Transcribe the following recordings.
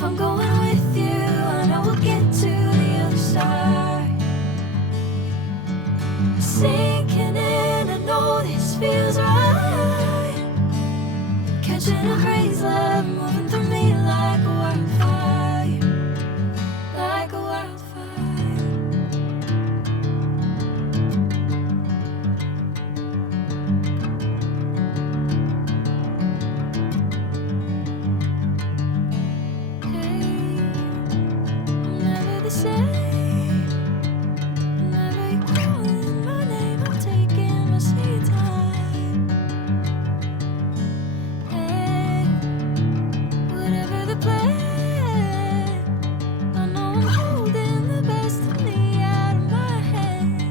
If I'm going with you, I know we'll get to the other side. Sinking in, I know this feels right. Catching a crazy love, moving through me like a wildfire, like a wildfire. Hey, I'm never the same. Whenever you're calling my name, I'm taking my sweet time. Hey, whatever the plan, I know I'm holding the best of me out of my hand.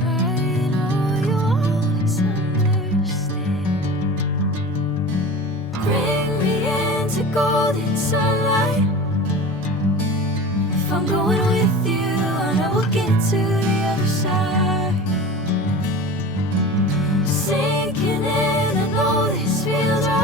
I know you'll always understand. Bring me into golden sunlight. If I'm going with you, I know we'll get to the other side. Sinking in, I know this feels right.